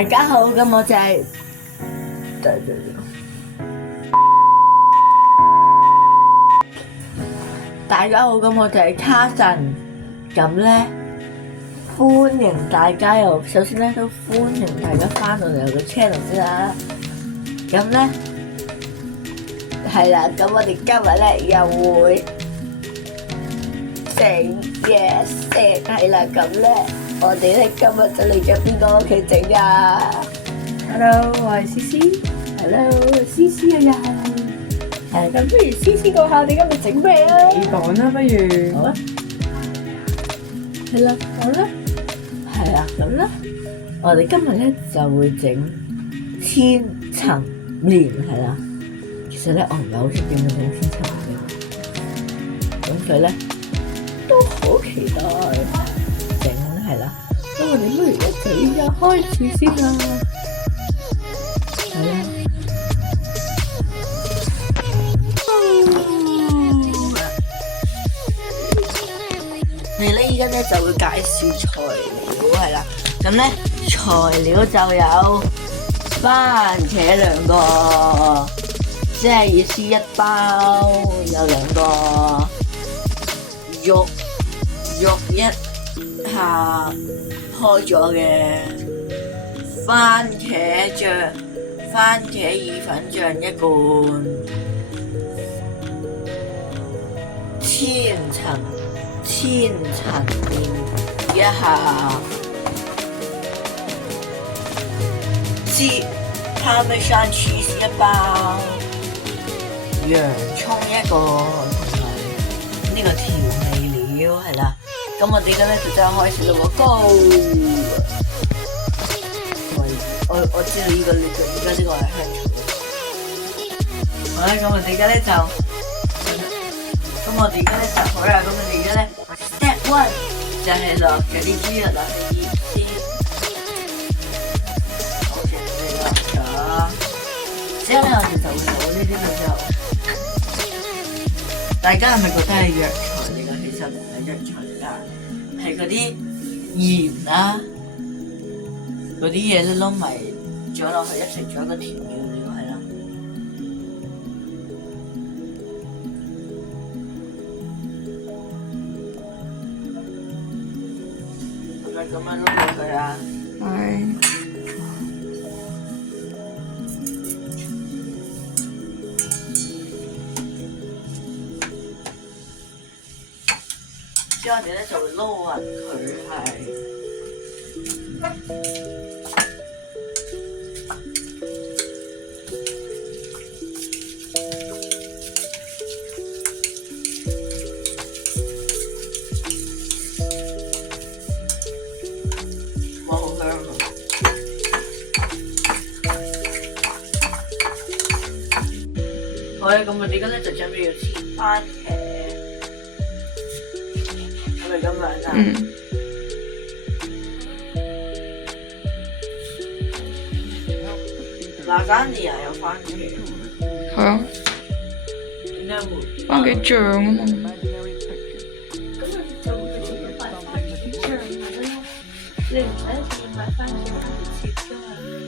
大家好，咁我就係大家好，咁我就係卡神。咁咧，歡迎大家又首先咧都歡迎大家翻到嚟我嘅 channel 先啦。咁咧係啦，咁我哋今日咧又會整嘢食係啦。咁咧我哋咧今日就嚟咗邊個屋企整啊 Hello， 我係思思。？Hello， 思思啊又係。咁不如思思講下你今日整咩啊？你講啦，不如。好啊。係啦，好啦。係啊，咁啦。我哋今日咧就會整千層麵係啦。其實咧我唔係好識點樣整千層麵，咁所以咧都好期待整係啦。咁我哋不如一齊依家開始先啦。係啊。你咧依家咧就會介紹材料係啦，咁咧材料就有番茄兩個，即係意思一包有兩個，肉一下開咗嘅，番茄意粉醬一罐，千層麵一下，Parmesan cheese 一包，洋葱一個，同埋呢個調味料係啦。咁我哋而家咧就真係開始啦喎，Go！我知道呢個而家呢個係香草。好啦，咁我哋而家咧就，好啦，咁我哋而家咧 Step 1就係落嗰啲豬肉落去醃先。好嘅，我哋落咗，之後咧我哋就會倒呢啲咁就，大家係咪覺得係藥材嚟㗎？其實唔係藥材嚟㗎，係嗰啲鹽啦，嗰啲嘢都撈埋咗落去一齊做一個調料嚟㗎，係啦。咁樣撈落去啊！係。之後我哋咧就會撈勻佢係。哇，好香啊！好啦，咁我哋而家咧就準備要切番茄，係咪咁樣啊？Lasagna有番茄。係啊，點解會？番茄醬啊嘛。咁我哋就會直接買番茄醬咪得咯。你唔使一定要買番茄切㗎嘛。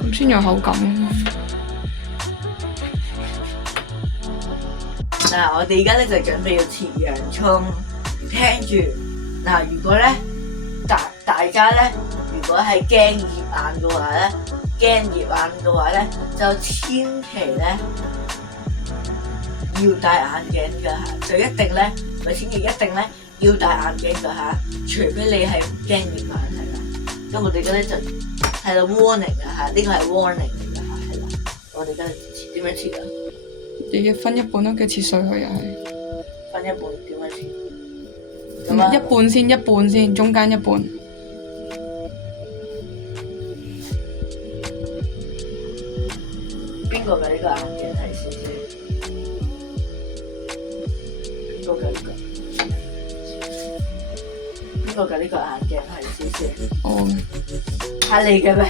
咁先有口感啊嘛。嗱，我哋而家咧就準備要切洋葱，聽住嗱。如果咧大家咧，如果係驚熱眼嘅話咧，就千祈咧要戴眼鏡㗎嚇，就一定咧，咪千祈一定咧要戴眼鏡㗎嚇，除非你係唔驚熱眼係啦。咁我哋而家咧就係啦 warning 啊嚇，呢個係 warning 嚟㗎嚇，係啦。我哋而家切點樣切啊？你嘅分一半咯，嘅切碎佢又係。分一半點樣切？咁啊，一半先，中間一半。邊個嘅呢個眼鏡係先先？邊個嘅呢個？邊個嘅呢個眼鏡係先先？哦。係你嘅咩？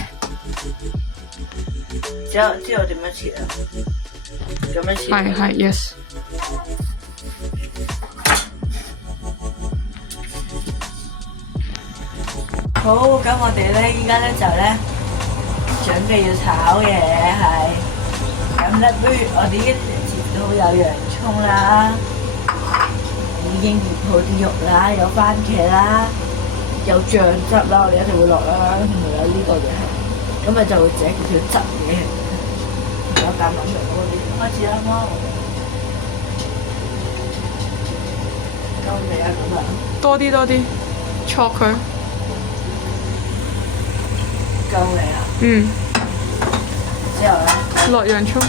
之後點樣切啊？咁樣切。係 yes。好，咁我哋咧依家咧就咧準備要炒嘅係，咁咧不如我哋已經切好有洋葱啦，已經醃好啲肉啦，有番茄啦，有醬汁啦，我哋一定會落啦，同埋有呢個嘅，咁咪就會整條汁嘅，有橄欖油嗰啲，開始啦媽，夠未啊咁啊？多啲，戳佢。夠未啊？嗯。之後咧，落洋葱。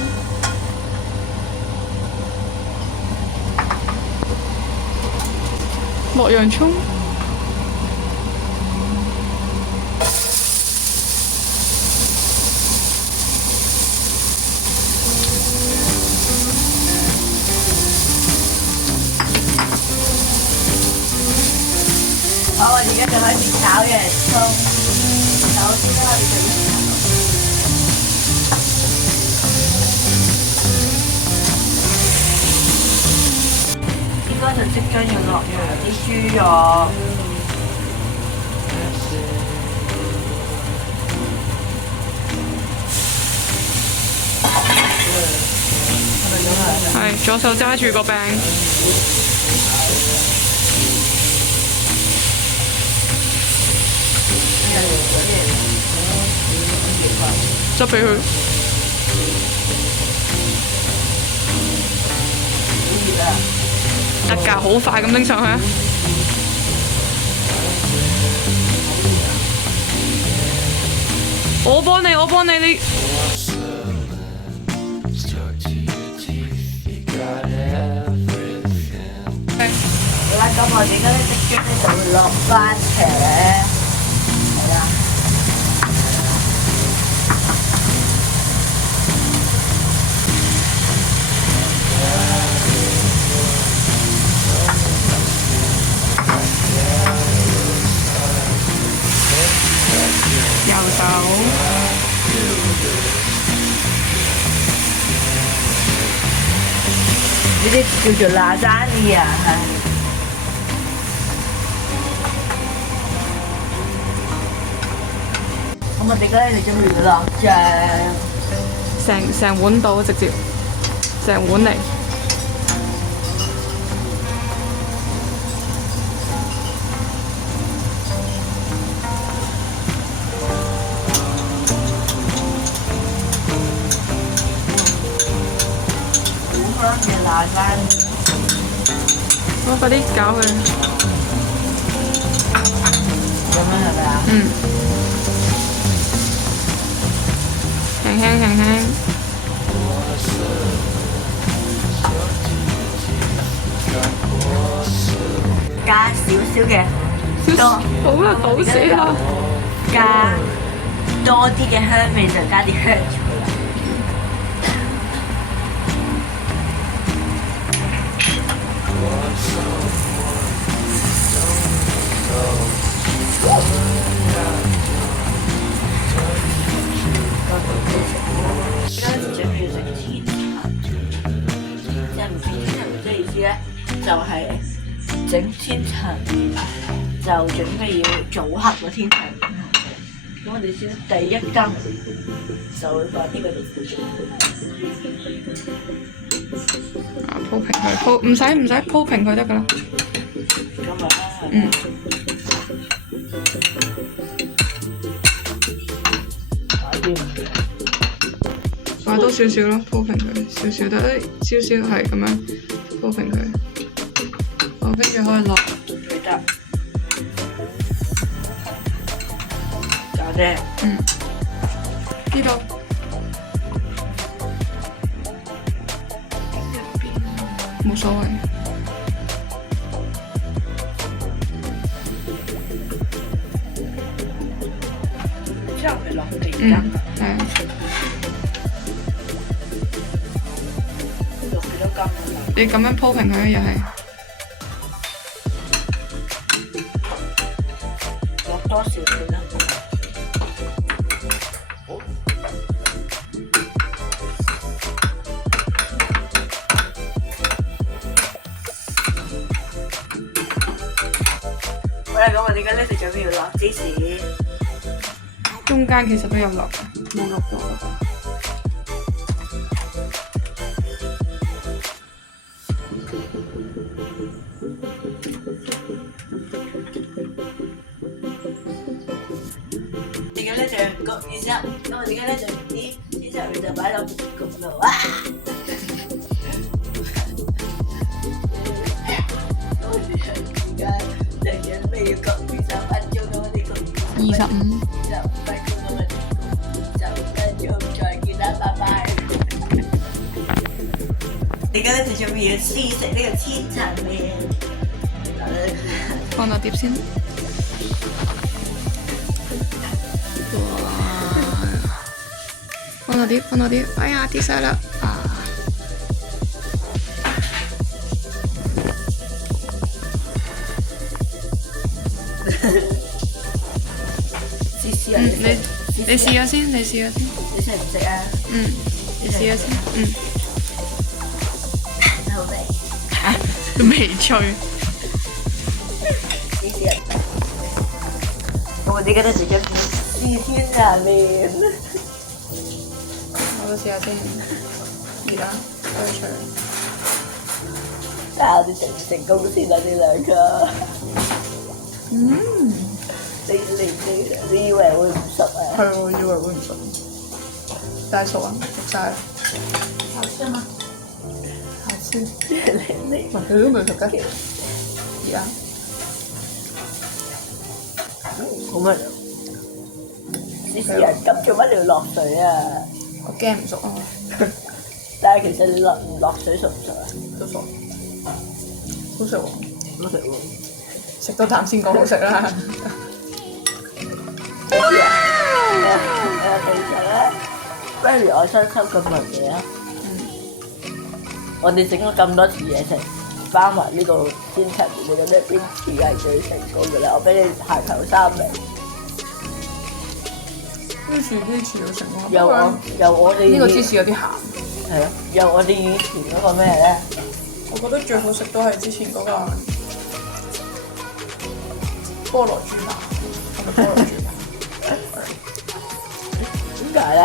落洋葱。好，我哋而家就開始炒洋葱。首先咧，我哋就要應該就即將要落啲豬肉。係，左手揸住個餅。執俾佢。得㗎，好快咁拎上去啊！我幫你，你。好啦，咁我哋而家咧即將咧就會落番茄，係啦。油豆。呢啲叫做 lasagna 係。咁我哋而家咧就準備落醬，成碗倒直接，成碗嚟。好香嘅 lasagna。好，快啲搞佢。咁樣係咪啊？嗯。輕。加少少嘅好啦，倒死啦！加多啲嘅香味就加啲香草啦。就係整千層麵，就準備要組合個千層麵。咁我哋先第一羹就會放啲嗰啲。鋪平佢，唔使鋪平佢得㗎啦。咁啊，嗯。擺多少少咯，鋪平佢，少少得，少少係咁樣鋪平佢。好，跟住可以落。得。搞掂。嗯。呢度。冇所謂。之後咪落地㗎。係。落幾多羹啊？你咁樣鋪平佢又係。落多少少啦？好啦，咁我哋而家咧就準備要落芝士。中間其實都有落嘅。冇肉咗。點解咧就焗完之後，因為點解咧就啲之後就擺落焗爐啊！而家就準備要焗20分鐘咁，我哋焗25。25分鐘咁，我哋就跟住再見啦，拜拜！而家咧就準備要試食呢個千層麵，放落碟先。哇！放落碟，放落碟，哎呀跌晒啦！啊！試試啊！你試下先，你試下先。你食唔食啊？你試下先。好味。都未脆。試試啊！我哋而家都食緊試天茶麵。我都試下先。而家最脆。睇下我哋成唔成功先啦，呢兩個。你以為會唔熟啊？係喎，以為會唔熟。但係熟啊，熟晒啦。好吃嗎？好吃。你佢都未熟嘅。而家。好味。試試啊！咁做乜你要落水啊？我驚唔熟啊。但係其實你落唔落水熟唔熟啊？都熟。好食喎。好食喎。食多啖先講好食啦。其實咧，不如我想收咁問你啊。我哋整咗咁多次嘢食，包埋呢個千層麵，你覺得邊次係最成功嘅咧？我俾你排頭3名。芝士好成功。由我哋呢個芝士有啲鹹。係咯，由我哋以前嗰個咩咧？我覺得最好食都係之前嗰個菠蘿豬扒，係咪菠蘿豬扒？點解咧？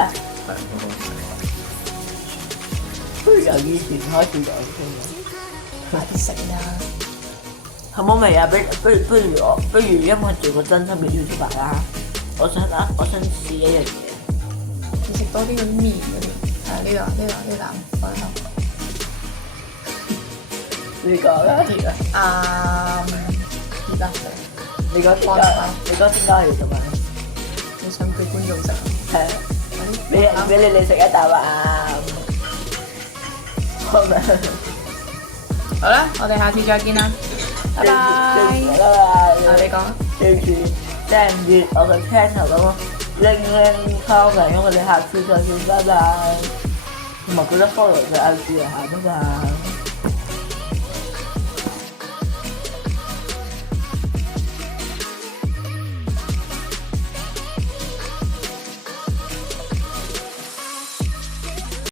不如由以前開始講先。快啲食啦！好冇味啊！不如因為做個真心嘅 YouTuber 啦。我想試一樣嘢。你食多啲嗰啲麵嗰啲，係呢啖放喺度。你講啦。而家你講點解要咁樣？你想俾觀眾食？係啊。俾你食一啖啊！好咪？好啦，我哋下次再見啦，拜拜。你講。對住訂閱我嘅 channel 咁咯，拎 comment，咁我哋下次再見，拜拜。同埋記得 follow 佢 IG 啊，拜拜。